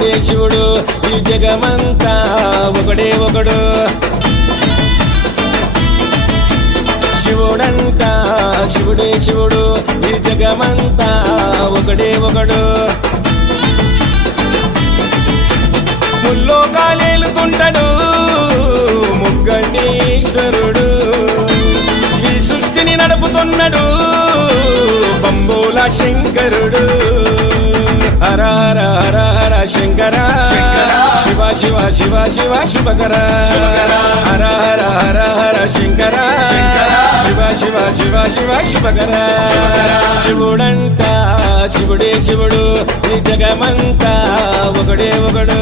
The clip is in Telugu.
శివుడే శివుడు ఈ జగమంతా ఒకడే ఒకడు శివుడంట శివుడే శివుడు ఈ జగమంతా ఒకడే ఒకడు ముల్లోకాలేలుతుంటాడు ముగ్గండీశ్వరుడు ఈ సృష్టిని నడుపుతున్నాడు బంబోల శంకరుడు హర హర హర హర శంకర శివ శివ శివ శివ శుభకర హర హర హర హర శంకర శివ శివ శివ శివ శుభకర శివుడంట శివుడే శివుడు ఈ జగమంతా ఒకడే ఒకడు